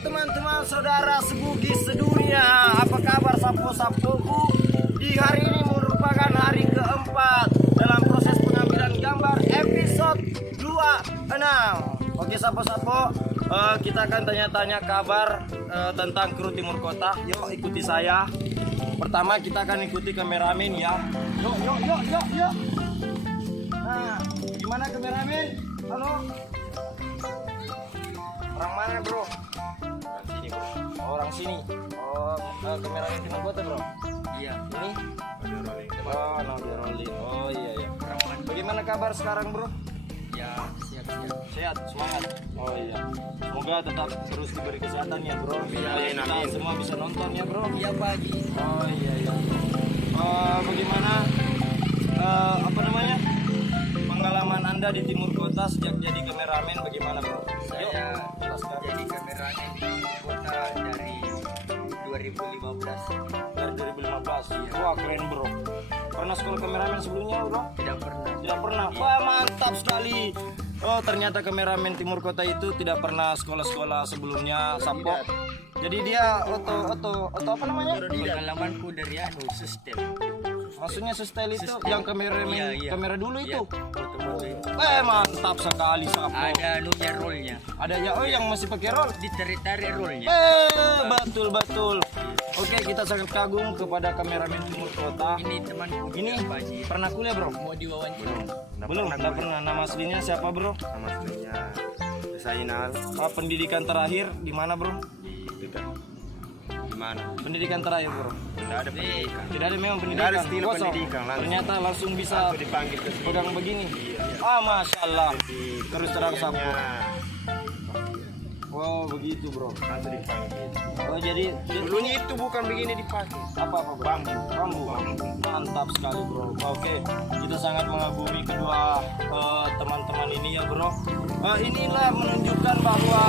teman-teman, saudara sebugi sedunia, apa kabar sapo-sapoku? Di hari ini merupakan hari keempat dalam proses pengambilan gambar episode 26. Oke sapo-sapo, kita akan tanya-tanya kabar tentang kru Timur Kota. Yuk ikuti saya. Pertama kita akan ikuti kameramen ya. Yuk. Nah, gimana kameramen? Halo. Orang mana bro? Orang sini bro. Oh, orang sini. Oh, kameramen Timur Kota bro. Iya. Ini? Oh, Nadia Rolling. Oh iya. Bagaimana kabar sekarang bro? Ya, siap-siap. Sehat, semangat. Oh iya. Semoga tetap terus diberi kesehatan ya bro. Biar kita semua bisa nonton ya bro. Iya pagi. Oh iya. Bagaimana apa namanya? Pengalaman Anda di Timur Kota sejak jadi kameramen bagaimana bro? Saya jadi kameramen di kota dari 2015. Dari 2015. Iya. Wah keren bro. Pernah sekolah kameramen sebelumnya bro? Tidak pernah. Tidak pernah. Wah mantap sekali. Oh ternyata kameramen Timur Kota itu tidak pernah sekolah-sekolah sebelumnya Sapo. Jadi dia oto apa namanya? Pengalamanku dari sistem. Maksudnya style itu yang kameramen Iya. kamera dulu itu. Foto-foto itu. Mantap sekali Sapo. Ada rollnya. Ada ya yang masih pakai roll. Ditarik-tarik rollnya. Betul. Oke, kita sangat kagum kepada kameramen Timur Kota. Ini temanku. Ini Pagi. pernah kuliah bro? Mau diwawancara. Belum pernah. Nama aslinya siapa bro? Nama aslinya Zainal. Pendidikan terakhir di mana bro? Di mana? Pendidikan terakhir bro? Tidak ada pendidikan. Tidak ada memang pendidikan. Tidak ada style Kosong. pendidikan, langsung. Ternyata langsung bisa Aku dipanggil ke sini. pegang begini. Masya Allah. Terus terang Sapo. Wow begitu bro. Langsung dipanggil. Oh jadi Dulunya itu bukan begini dipakai. apa bro? Bambu. Mantap sekali bro. Oke, kita sangat mengagumi kedua teman-teman ini ya bro. Inilah menunjukkan bahwa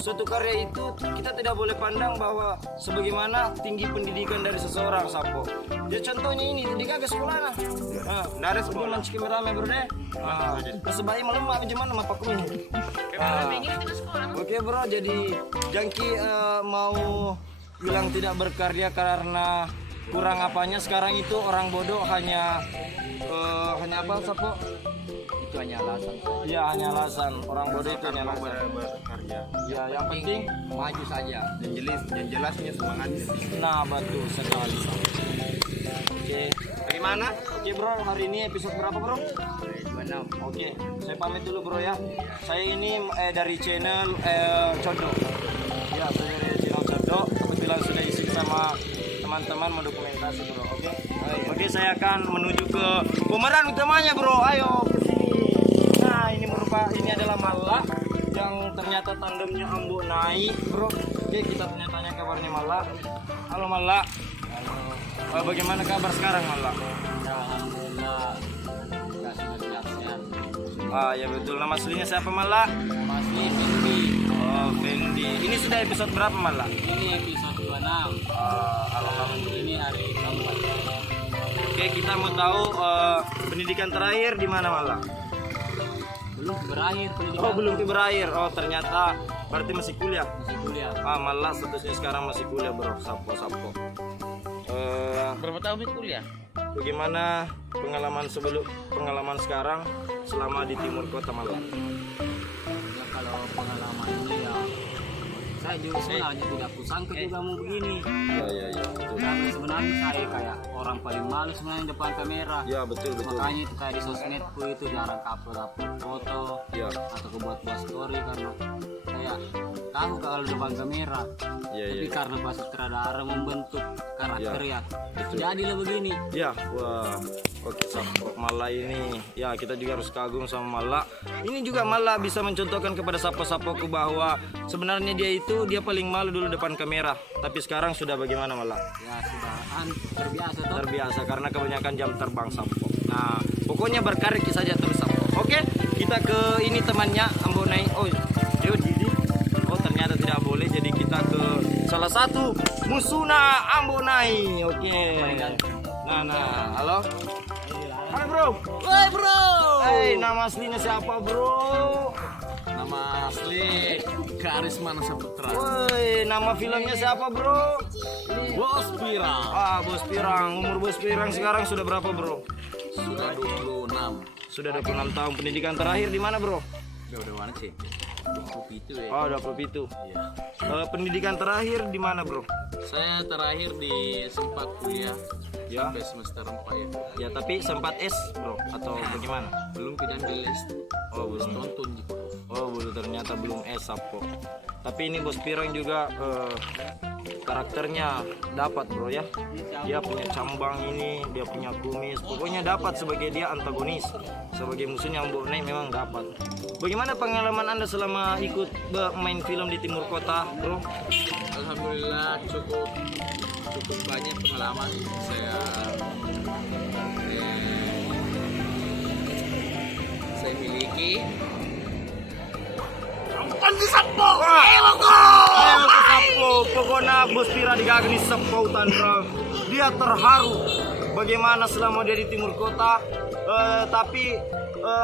suatu karya itu kita tidak boleh pandang bahwa sebagaimana tinggi pendidikan dari seseorang Sapo. Ya contohnya ini, dia kagak sekolah nah. Nggak ada sekolah. Sebelum rame bro deh. Sebaik melemah bagaimana mapak ini. Oke bro, jadi Jangki mau bilang tidak berkarya karena kurang apanya. Sekarang itu orang bodoh hanya apa Sapo? Itu hanya alasan. Iya hanya alasan. Orang bodoh itu hanya alasan. Berkarya. Ya yang penting. Maju saja. Yang jelasnya semangatnya. Nah betul sekali. Oke. Bagaimana? Oke bro, hari ini episode berapa bro? 26. Oke, saya pamit dulu bro ya. Saya ini dari channel Codo. Ya, saya dari channel Codo. Kebetulan sudah isi sama teman-teman mendokumentasi bro. Oke, saya akan menuju ke pemeran utamanya bro. Ayo ke sini. Nah, ini adalah Malla yang ternyata tandemnya Ambo naik bro. Oke, kita tanya-tanya kabarnya Malla. Halo Malla. Halo. Bagaimana kabar sekarang Malla? Alhamdulillah. Sudah siap-siap. Ya betul. Nama aslinya siapa Malla? Masih Fendi. Oh, Fendi. Ini sudah episode berapa Malla? Ini episode 26. Alhamdulillah. Ini hari keempat. Oke, kita mau tahu pendidikan terakhir di mana Malla? Belum berakhir pendidikan. Oh, belum berakhir. Oh, ternyata berarti masih kuliah. Masih kuliah. Malla statusnya sekarang masih kuliah, Bro. Sapo. Berapa tahun kuliah? Bagaimana pengalaman sekarang selama di Timur Kota Malla? Ya, kalau pengalaman ini ya saya juga sebenarnya tidak kusangka juga mau begini. Ya, betul. Karena sebenarnya saya kayak orang paling malu sebenarnya depan kamera. Ya, betul. Makanya itu kayak di sosmedku itu jarang upload foto Ya. atau buat story karena saya tahu kalau depan kamera. Tapi karena pas sutradara membentuk karakter ya. Jadilah begini. Ya, wah. Oke, Sapo Malla ini ya kita juga harus kagum sama Malla. Ini juga Malla bisa mencontohkan kepada sapo-sapoku bahwa sebenarnya dia paling malu dulu depan kamera. Tapi sekarang sudah bagaimana Malla? Ya sudah terbiasa toh. Terbiasa karena kebanyakan jam terbang Sapo. Nah, pokoknya berkarya saja terus Sapo. Oke, kita ke ini temannya Ambo naik. Oh, dia Didi. Oh, ternyata tidak boleh. Jadi kita ke salah satu musuhna Ambo naik. Oke. Nah, halo. Hai bro. Woi bro. Nama aslinya siapa bro? Nama asli Karisma Saputra. Woi, nama filmnya siapa bro? Bos Pirang. Bos Pirang. Umur Bos Pirang sekarang sudah berapa bro? Sudah 26. Sudah 26 tahun. Pendidikan terakhir di mana bro? Udah mana sih? 27 ya. 27. Iya. Pendidikan terakhir di mana bro? Saya terakhir di sempat kuliah Ya. sampai semester 4 ya. Ya tapi sempat S bro atau bagaimana? Belum pindah ke les. Belum. Tonton gitu. Belum, ternyata belum S Sapo. Tapi ini Bos Pirang juga karakternya dapat bro ya. Dia punya cambang ini, dia punya kumis. Pokoknya dapat sebagai dia antagonis. Sebagai musuhnya Mbok Nek memang dapat. Bagaimana pengalaman Anda selama ikut main film di Timur Kota bro? Alhamdulillah cukup banyak pengalaman saya miliki. Pokoknya Bos Pira digagani sepautan bro. Dia terharu bagaimana selama dia di Timur Kota. Tapi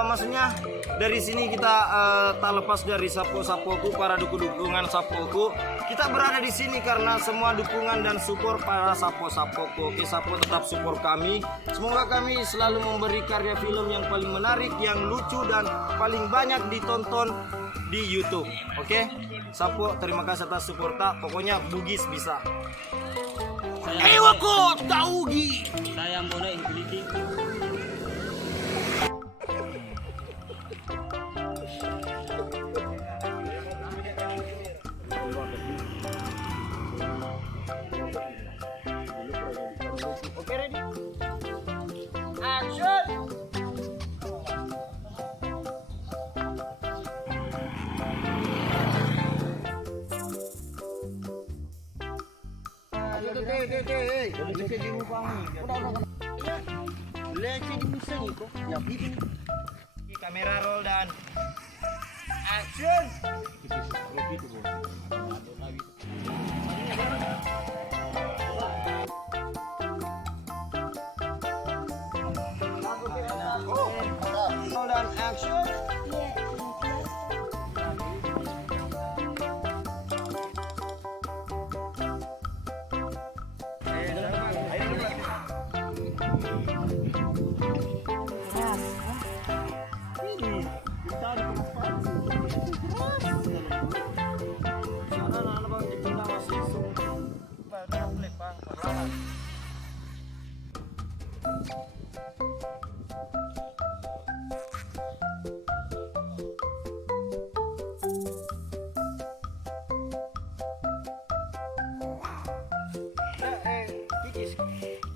maksudnya dari sini kita tak lepas dari sapoku, para dukungan sapoku. Kita berada di sini karena semua dukungan dan support para sapoku. Oke, sapo tetap support kami. Semoga kami selalu memberi karya film yang paling menarik, yang lucu dan paling banyak ditonton di YouTube. Oke, Sapo terima kasih atas supportnya. Pokoknya Bugis bisa. Kok taugi. Saya boleh miliki. Oke, ready? Action! Kamera roll dan action. Roll dan action.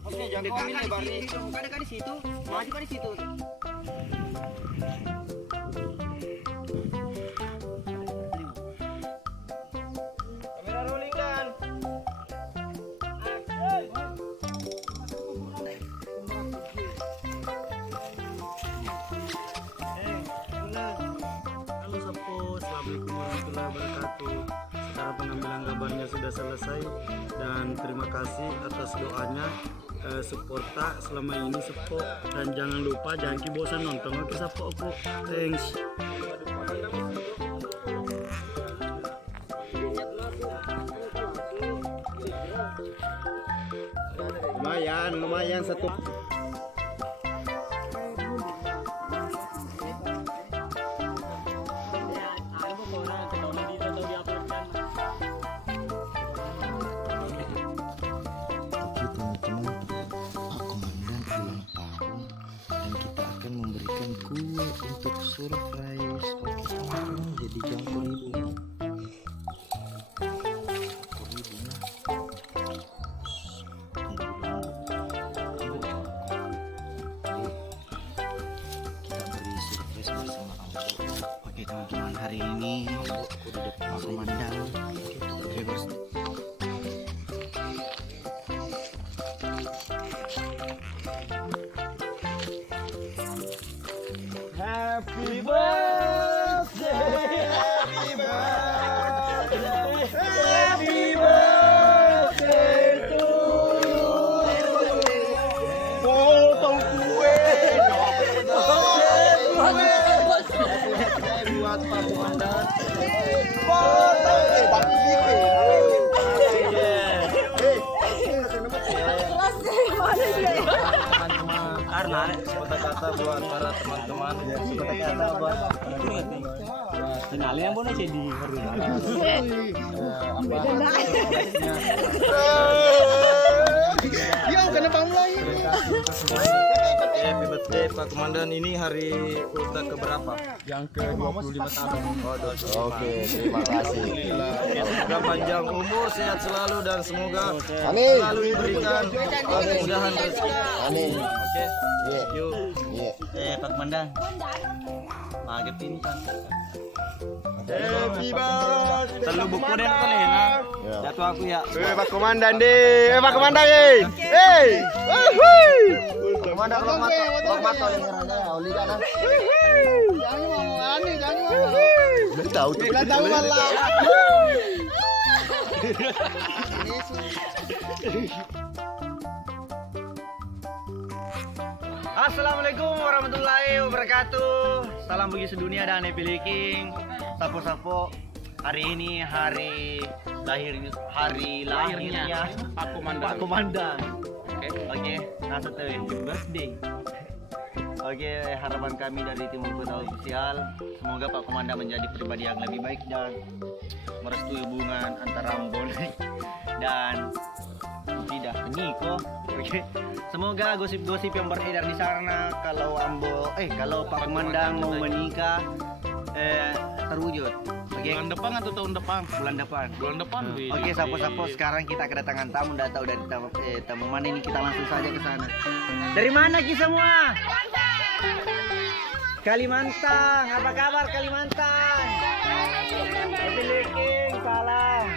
Maksudnya jangkauan ini Bari. Bukan di situ, maju kan di situ. Kamera rolling dan action. Halo Sapo, assalamualaikum warahmatullahi wabarakatuh. Sekarang pengambilan gambarnya sudah selesai dan terima kasih atas doanya, supporta selama ini Sapo, dan jangan lupa jangan bosan nonton. Oke Sapo, thanks. Lumayan satu. Teman-teman, Pak Komandan ulang tahun dan kita akan memberikan kue untuk surprise. Oke teman-teman, jadi jangan bunga. Kita beri surprise bersama Ambo. Oke teman-teman, hari ini aku di depan Pak Komandan. Oke bos. Happy birthday, happy birthday, happy birthday to you. Potong kue buat Pak Komandan. Teman-teman, kata-kata buat para teman-teman, kata-kata buat Kenalin yang boleh jadi Happy birthday Pak Komandan. Ini hari udah keberapa? yang ke-25 tahun. Oke, terima kasih. Semoga panjang umur, sehat selalu dan semoga Amin. selalu diberikan kemudahan rezeki. Amin. Oke, yuk. Iya. Pak Komandan. Magep pintar. Happy birthday. Terlalu buku dan kolena. Jatuh aku ya. Pak Komandan deh. Pak Komandan deh. Hey. Komandan kalau mata oli kan. Jangan tahu tuh. Tahu malah. Assalamualaikum warahmatullahi wabarakatuh. Salam bagi sedunia dan Epiliking. Sapo-sapo. Hari ini hari lahirnya Pak Komandan. Oke, happy birthday. Oke, harapan kami dari Timur Kota Official, semoga Pak Komandan menjadi pribadi yang lebih baik dan merestui hubungan antara Ambon dan tidak Niko. Oke. Semoga gosip-gosip yang beredar di sana kalau Pak Komandan mau menikah terwujud. Oke. Bulan depan atau tahun depan? Bulan depan. Bulan depan. Oke, sapo-sapo, sekarang kita kedatangan tamu. Udah tahu dari tamu mana ini, kita langsung saja ke sana. Dari mana Ki semua? Kalimantan. Apa kabar Kalimantan? Epiliking, salam.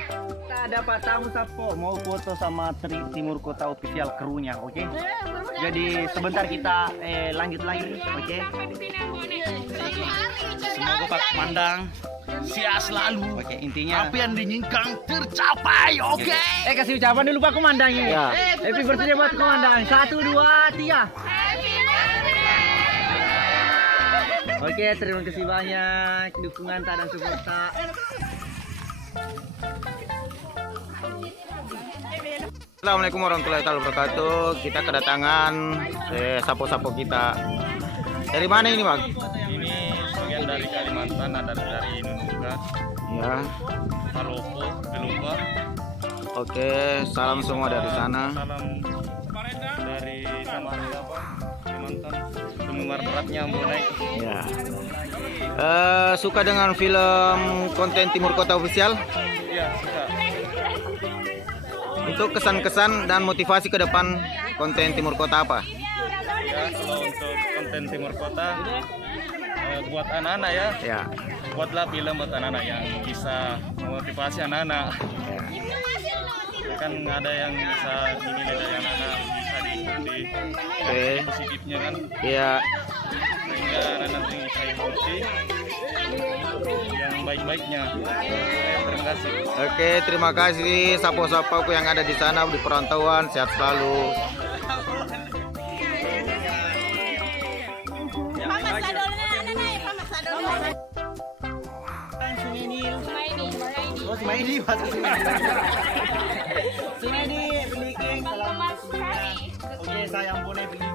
Kita dapat tamu sapo mau foto sama Timur Kota Official krunya, oke? Jadi sebentar kita lanjut lagi, oke? Semoga Pak Komandan sehat selalu. Oke, intinya Apa yang diinginkan tercapai, oke? kasih ucapan dulu Pak Komandan ya. Happy birthday buat Komandan. 1, 2, 3. Oke, terima kasih banyak dukungan dan support. Assalamualaikum warahmatullahi wabarakatuh. Kita kedatangan sapo-sapo kita. Dari mana ini, Bang? Ini bagian dari Kalimantan, ada dari Nunukan, Ya. Palopo, Belupa. Oke, salam semua dari sana. Salam dari Kalimantan. Penggemar beratnya mulai. Ya. Suka dengan film konten Timur Kota Official? Iya, suka. Untuk kesan-kesan dan motivasi ke depan konten Timur Kota apa? Ya, kalau untuk konten Timur Kota buat anak-anak ya. Ya. Buatlah film buat anak-anak yang bisa memotivasi anak-anak. Ya, kan ada yang bisa dinilai dari anak-anak, bisa diikuti Oke. positifnya kan, Ya. sehingga anak nanti bisa ikuti yang baik-baiknya. Terima kasih. Oke, terima kasih sapo-sapoku yang ada di sana di perantauan, sehat selalu. Sumaidi, Pak. Sumaidi, Epiliking. Salam. Oke, saya Ambon Epiliking.